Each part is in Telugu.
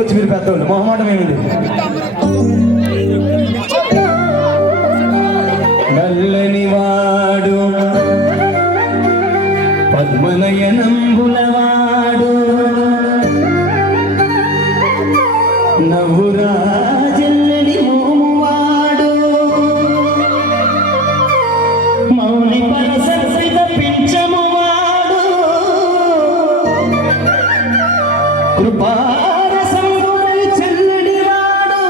వచ్చి మీరు పెద్దోళ్ళు మొహమాటం ఏమిటి? నల్లని వాడు పద్మనయనంబులవాడు నవ్వురా జల్లడి మోమువాడు మౌని పరసరిత పింఛమువాడు కృపారసం చెల్లడి వాడు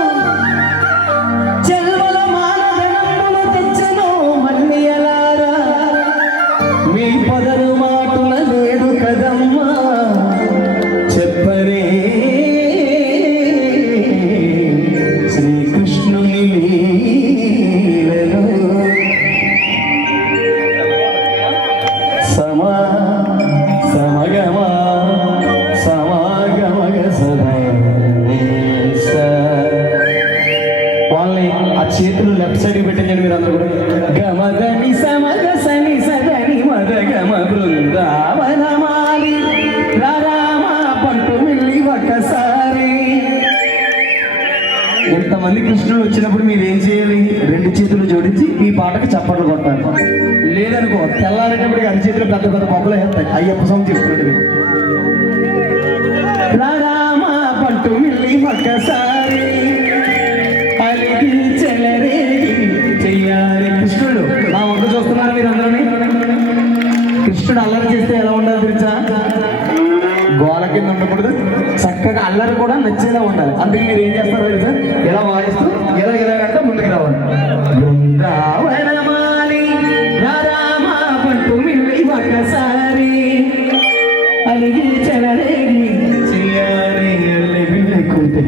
చెల్వల మానదనములు తెచ్చను మల్లియలారా మీ పదరు మాటుల లేడు కదమ్మా చెప్పరే శ్రీకృష్ణుని లీలలో సమగమ సమాగమగ వాళ్ళని ఆ చేతులు లెఫ్ట్ సైడ్ పెట్టండి మీరు అందరూ కూడా. గమదని సమగ సని సదని మద గమ బృందావనమాలి రామ పంటు మిల్లి ఒకసారి. ఎంతమంది కృష్ణుడు వచ్చినప్పుడు మీరు ఏం చేయాలి? రెండు చేతులు జోడించి ఈ పాటకు చప్పట్లు కొట్టాలి. లేదనుకో తెల్లారేటప్పుడు అన్ని చేతులు పెద్ద పెద్ద పప్పులు వేస్తాయి. అయ్యప్ప స్వామి చెప్తున్నాడు రామ పంటు మిల్లి ఒకసారి అలిగి చెలరేగి చెయ్యాలి. కృష్ణుడు నా వంట చూస్తున్నారు మీరు అందరూ. కృష్ణుడు అల్లరి చేస్తే ఎలా ఉండాలి తెలుసా? గోల కింద ఉండకూడదు, చక్కగా అల్లరి కూడా నచ్చేలా ఉండాలి. అందుకే మీరు ఏం చేస్తారు తెలుసా? ఇలా వాయిస్తూ ఇలా ఇలాగంటే ముందుకు రావాలి. బృందావనమాలి రామ పంటు మిల్లి ఒకసారి అలిగి చెలరేగి చెయ్యాలి. అల్లరి కూతే